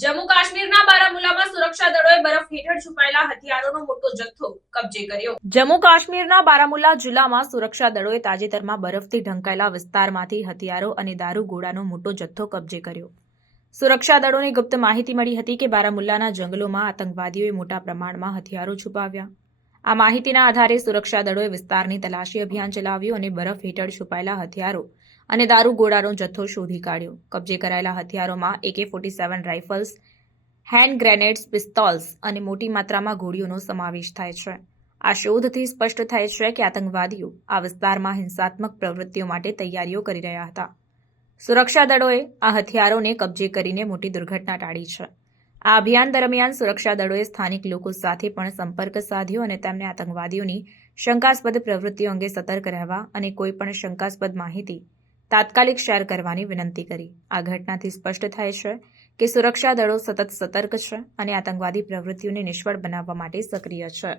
જમ્મુ કાશ્મીરના બારામુલામાં સુરક્ષા દળોએ બરફ હેઠળ છુપાયેલા હથિયારોનો મોટો જથ્થો કબજે કર્યો। જમ્મુ કાશ્મીરના બારામુલા જિલ્લામાં સુરક્ષા દળોએ તાજેતરમાં બરફથી ઢંકાયેલા વિસ્તારમાંથી હથિયારો અને દારૂગોળાનો મોટો જથ્થો કબજે કર્યો। સુરક્ષા દળોને ગુપ્ત માહિતી મળી હતી કે બારામુલાના જંગલોમાં આતંકવાદીઓએ મોટા પ્રમાણમાં હથિયારો છુપાવ્યા। આ માહિતીના આધારે સુરક્ષા દળોએ વિસ્તારની તલાશી અભિયાન ચલાવ્યું અને બરફ હેઠળ છુપાયેલા હથિયારો અને દારૂગોળાનો જથ્થો શોધી કાઢ્યો। કબજે કરાયેલા હથિયારોમાં AK-47 રાઇફલ્સ, હેન્ડ ગ્રેનેડ્સ, પિસ્તોલ્સ અને મોટી માત્રામાં ગોળીઓનો સમાવેશ થાય છે। આ શોધથી સ્પષ્ટ થાય છે કે આતંકવાદીઓ આ વિસ્તારમાં હિંસાત્મક પ્રવૃત્તિઓ માટે તૈયારીઓ કરી રહ્યા હતા। સુરક્ષા દળોએ આ હથિયારોને કબજે કરીને મોટી દુર્ઘટના ટાળી છે। આ અભિયાન દરમિયાન સુરક્ષા દળોએ સ્થાનિક લોકો સાથે પણ સંપર્ક સાધ્યો અને તેમને આતંકવાદીઓની શંકાસ્પદ પ્રવૃત્તિઓ અંગે સતર્ક રહેવા અને કોઈપણ શંકાસ્પદ માહિતી તાત્કાલિક શેર કરવાની વિનંતી કરી। આ ઘટનાથી સ્પષ્ટ થાય છે કે સુરક્ષા દળો સતત સતર્ક છે અને આતંકવાદી પ્રવૃત્તિઓને નિષ્ફળ બનાવવા માટે સક્રિય છે।